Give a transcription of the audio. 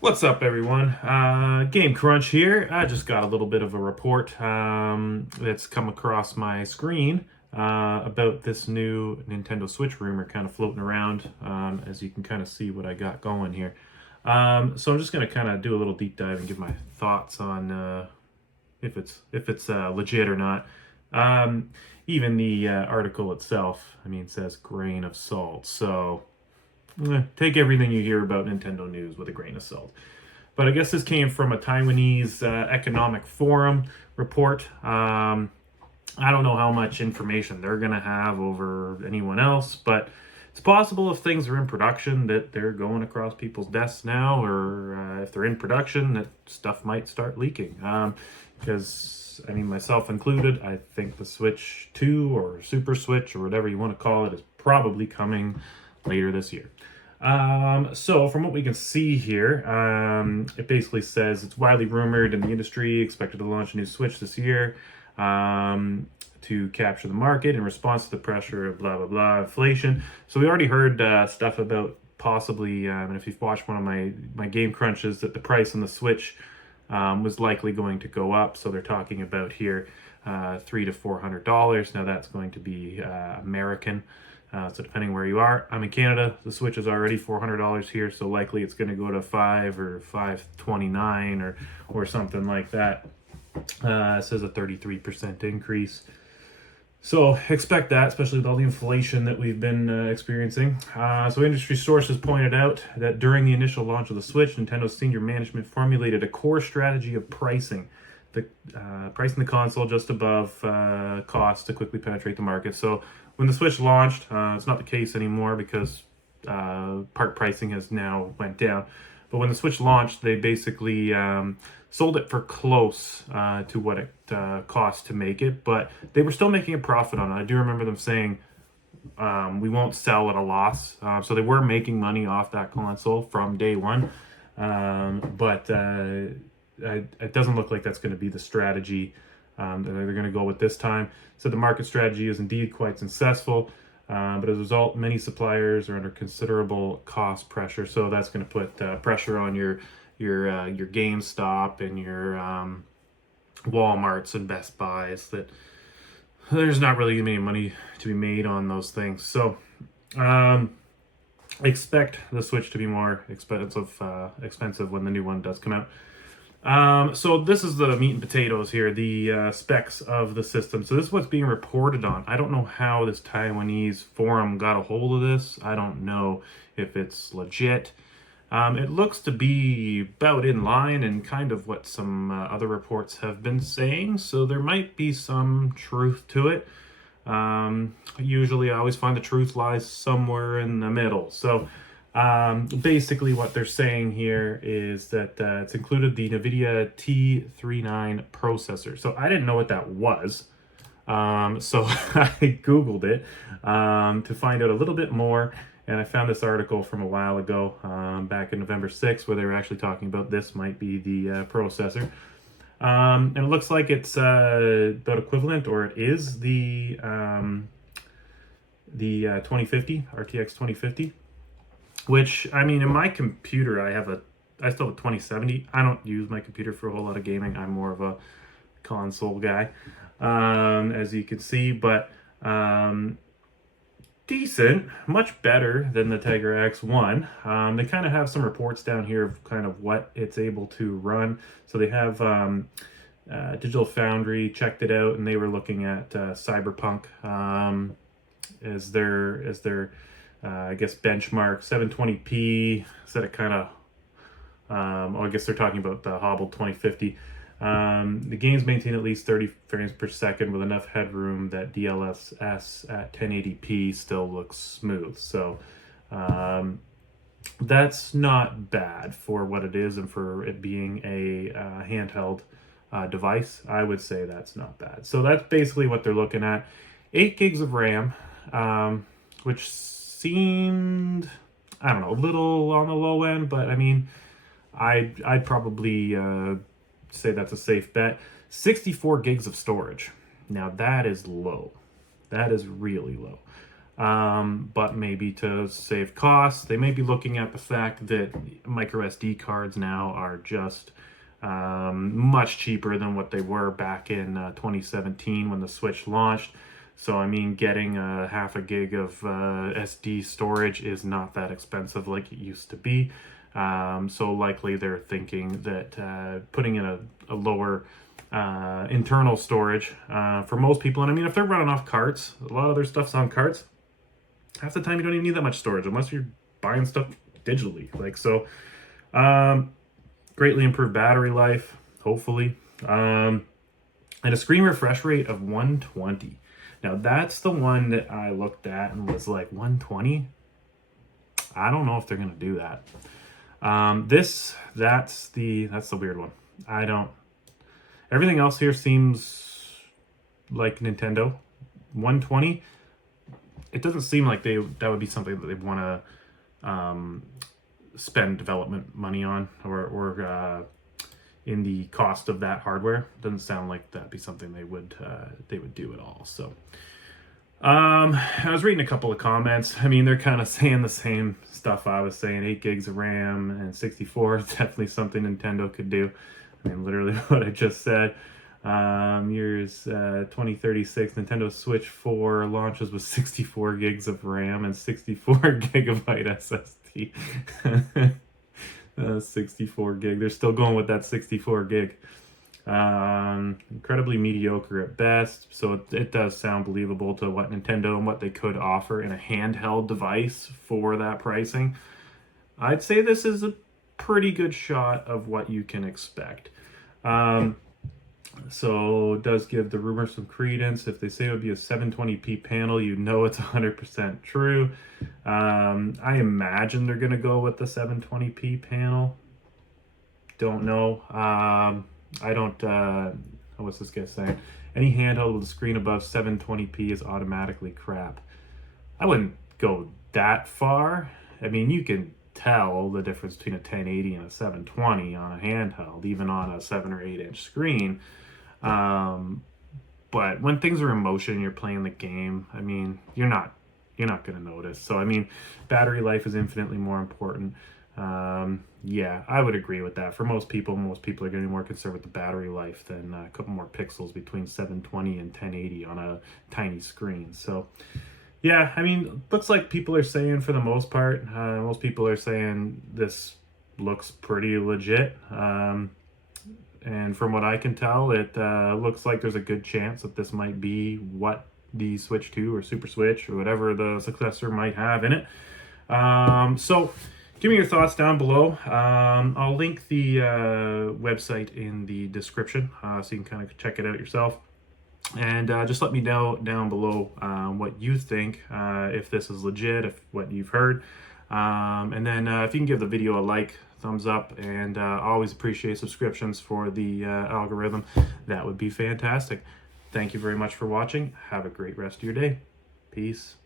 What's up, everyone? Game Crunch here. I just got a little bit of a report that's come across my screen about this new Nintendo Switch rumor kind of floating around, as you can kind of see what I got going here. So I'm just going to kind of do a little deep dive and give my thoughts on if it's legit or not. Even the article itself, I mean, says grain of salt. So take everything you hear about Nintendo news with a grain of salt. But I guess this came from a Taiwanese economic forum report. I don't know how much information they're going to have over anyone else, but it's possible if things are in production that they're going across people's desks now, or if they're in production, that stuff might start leaking. Because, I mean, myself included, I think the Switch 2 or Super Switch or whatever you want to call it is probably coming later this year. So from what we can see here, it basically says it's widely rumored in the industry, expected to launch a new Switch this year to capture the market in response to the pressure of blah, blah, blah, inflation. So we already heard stuff about possibly, and if you've watched one of my game crunches, that the price on the Switch was likely going to go up. So they're talking about here $300 to $400. Now that's going to be American. So depending where you are, I'm in Canada. The Switch is already $400 here, so likely it's going to go to $5 or $529 or something like that. It says a 33% increase. So expect that, especially with all the inflation that we've been experiencing. So industry sources pointed out that during the initial launch of the Switch, Nintendo's senior management formulated a core strategy of pricing the console just above cost to quickly penetrate the market. So when the Switch launched, it's not the case anymore because part pricing has now went down. But when the Switch launched, they basically sold it for close to what it cost to make it, but they were still making a profit on it. I do remember them saying, we won't sell at a loss. So they were making money off that console from day one. But it doesn't look like that's going to be the strategy that they're going to go with this time. So the market strategy is indeed quite successful, but as a result, many suppliers are under considerable cost pressure. So that's going to put pressure on your GameStop and your Walmarts and Best Buys. That there's not really any money to be made on those things. So expect the Switch to be more expensive when the new one does come out. So this is the meat and potatoes here, the specs of the system. So this is what's being reported on. I don't know how this Taiwanese forum got a hold of this. I don't know if it's legit. It looks to be about in line and kind of what some other reports have been saying. So there might be some truth to it. Usually I always find the truth lies somewhere in the middle. So basically what they're saying here is that it's included the NVIDIA T39 processor. So I didn't know what that was. So I Googled it to find out a little bit more. And I found this article from a while ago, back in November 6th, where they were actually talking about this might be the processor. And it looks like it's about equivalent, or it is the 2050, RTX 2050. Which, I mean, in my computer, I still have a 2070. I don't use my computer for a whole lot of gaming. I'm more of a console guy, as you can see. But decent, much better than the Tegra X1. They kind of have some reports down here of kind of what it's able to run. So they have Digital Foundry checked it out, and they were looking at Cyberpunk as their I guess benchmark. 720p. Said it kind of. I guess they're talking about the hobbled 2050. The games maintain at least 30 frames per second with enough headroom that DLSS at 1080p still looks smooth. So that's not bad for what it is and for it being a handheld device. I would say that's not bad. So that's basically what they're looking at. 8 gigs of RAM, which seemed, I don't know, a little on the low end, but I mean, I'd probably say that's a safe bet. 64 gigs of storage. Now that is low. That is really low. but maybe to save costs, they may be looking at the fact that micro SD cards now are just much cheaper than what they were back in 2017 when the Switch launched. So, I mean, getting a half a gig of SD storage is not that expensive like it used to be. So likely they're thinking that putting in a lower internal storage for most people, and I mean, if they're running off carts, a lot of their stuff's on carts, half the time you don't even need that much storage unless you're buying stuff digitally. Like, so, greatly improved battery life, hopefully, and a screen refresh rate of 120. Now, that's the one that I looked at and was like, 120? I don't know if they're going to do that. That's the weird one. Everything else here seems like Nintendo. 120, it doesn't seem like that would be something that they want to spend development money on or in the cost of that hardware. Doesn't sound like that'd be something they would do at all. So I was reading a couple of comments. I mean, they're kind of saying the same stuff I was saying. 8 gigs of RAM and 64 is definitely something Nintendo could do. I mean, literally what I just said. Years 2036, Nintendo Switch 4 launches with 64 gigs of RAM and 64 gigabyte SSD. 64 gig. They're still going with that 64 gig. Incredibly mediocre at best. So it does sound believable to what Nintendo and what they could offer in a handheld device for that pricing. I'd say this is a pretty good shot of what you can expect. So it does give the rumor some credence. If they say it would be a 720p panel, you know it's 100% true. I imagine they're going to go with the 720p panel. Don't know. I don't, what's this guy saying? Any handheld with a screen above 720p is automatically crap. I wouldn't go that far. I mean, you can tell the difference between a 1080 and a 720 on a handheld, even on a 7 or 8 inch screen. But when things are in motion, you're playing the game, I mean, you're not going to notice. So, I mean, battery life is infinitely more important. Yeah, I would agree with that. For most people are going to be more concerned with the battery life than a couple more pixels between 720 and 1080 on a tiny screen. So, yeah, I mean, looks like people are saying for the most part, most people are saying this looks pretty legit. And from what I can tell, it looks like there's a good chance that this might be what the Switch 2 or Super Switch or whatever the successor might have in it. So give me your thoughts down below. I'll link the website in the description so you can kind of check it out yourself. And just let me know down below what you think, if this is legit, if what you've heard. And then if you can give the video a like, thumbs up, and I always appreciate subscriptions for the algorithm. That would be fantastic. Thank you very much for watching. Have a great rest of your day. Peace.